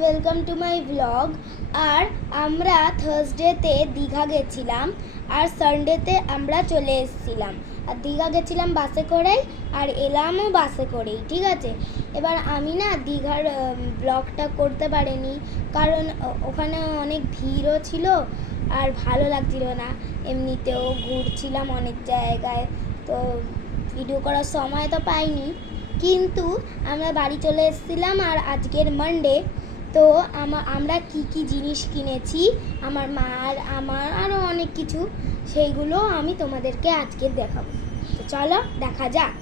Welcome to my blog. আর আমরা থার্সডেতে দীঘা গেছিলাম আর সানডেতে আমরা চলে এসেছিলাম। আর দীঘা গেছিলাম বাসে করেই আর এলামও বাসে করেই, ঠিক আছে। এবার আমি না দীঘার ব্লগটা করতে পারিনি, কারণ ওখানে অনেক ভিড়ও ছিল আর ভালো লাগছিল না। এমনিতেও ঘুরছিলাম অনেক জায়গায়, তো ভিডিও করার সময় তো পাইনি। কিন্তু আমরা বাড়ি চলে এসেছিলাম আর আজকের মানডে, তো আমরা কি জিনিস কিনেছি আমার মার আমার আরও অনেক কিছু, সেইগুলো আমি তোমাদেরকে আজকে দেখাবো। তো চলো দেখা যাক।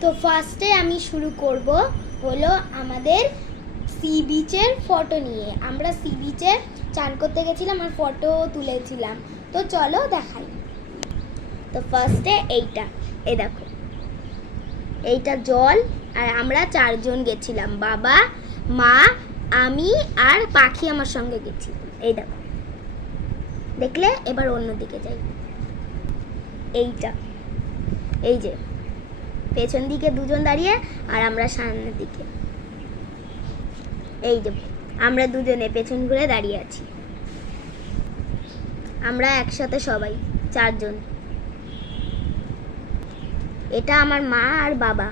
তো ফার্স্টে আমি শুরু করব হলো আমাদের সি বিচের ফটো নিয়ে। আমরা সি বিচে চান করতে গেছিলাম আর ফটো তুলেছিলাম, তো চলো দেখাই। তো ফার্স্টে এইটা, এই দেখো, এইটা জল। আর আমরা 4 জন গেছিলাম, বাবা, মা, আমি আর পাখি আমার সঙ্গে গেছি। এই দেখো, দেখলে? এবার অন্যদিকে যাই। এইটা, এই যে পেছন দিকে 2 জন দাঁড়িয়ে আর আমরা সামনের দিকে। এই যে আমরা 2 জনে পেছন ঘুরে দাঁড়িয়ে আছি। আমরা একসাথে সবাই 4 জন। এটা আমার মা আর বাবা,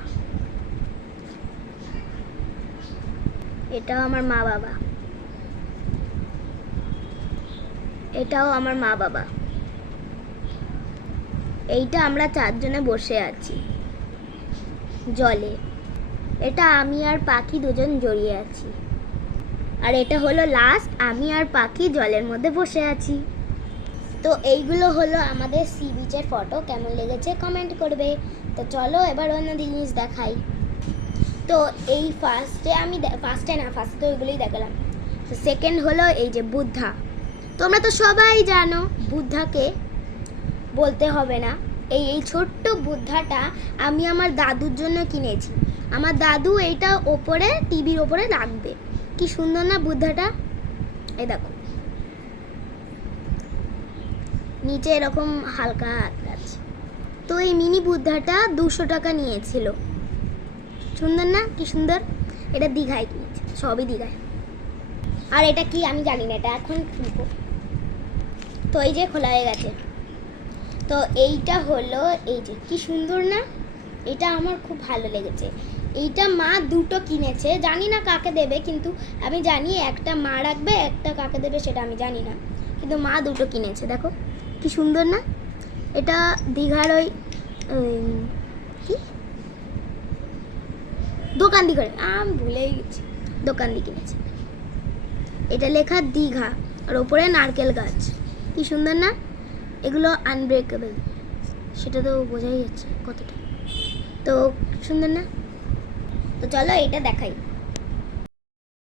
এটাও আমার মা বাবা, এটাও আমার মা বাবা। এইটা আমরা 4 জনে বসে আছি জলে। এটা আমি আর পাখি 2 জন জড়িয়ে আছি। আর এটা হলো লাস্ট, আমি আর পাখি জলের মধ্যে বসে আছি। তো এইগুলো হলো আমাদের সি বিচের ফটো। কেমন লেগেছে কমেন্ট করবে। তো চলো এবার অন্য জিনিস দেখাই। তো এই ফার্স্টে তো এগুলোই দেখালাম। তো সেকেন্ড হলো এই যে বুদ্ধা। তোমরা তো সবাই জানো বুদ্ধাকে, বলতে হবে না। এই ছোট্ট বুদ্ধাটা আমি আমার দাদুর জন্য কিনেছি। আমার দাদু এইটা ওপরে টিভির ওপরে রাখবে। কি সুন্দর না বুদ্ধাটা? এই দেখো, নিচে এরকম হালকা আছে। তো এই মিনি বুদ্ধাটা 200 টাকা নিয়েছিল। সুন্দর না? কি সুন্দর। এটা দীঘায় কিনেছে, সবই দীঘায়। আর এটা কি আমি জানি না, এটা এখন খুলবো। তো এই যে খোলা হয়ে গেছে। তো এইটা হলো, এই যে কি সুন্দর না, এটা আমার খুব ভালো লেগেছে। এইটা মা 2টো কিনেছে, জানি না কাকে দেবে, কিন্তু আমি জানি একটা মা রাখবে, একটা কাকে দেবে সেটা আমি জানি না, কিন্তু মা 2টো কিনেছে। দেখো কি সুন্দর না। এটা দীঘার ওই কি দোকান দিয়ে করে, আমি ভুলেই গেছি, দোকান দিয়ে কিনেছে। এটা লেখা দীঘা আর ওপরে নারকেল গাছ। কি সুন্দর না। এগুলো আনব্রেকেবল, সেটা তো বোঝাই যাচ্ছে কতটা। তো সুন্দর না। তো চলো এটা দেখাই।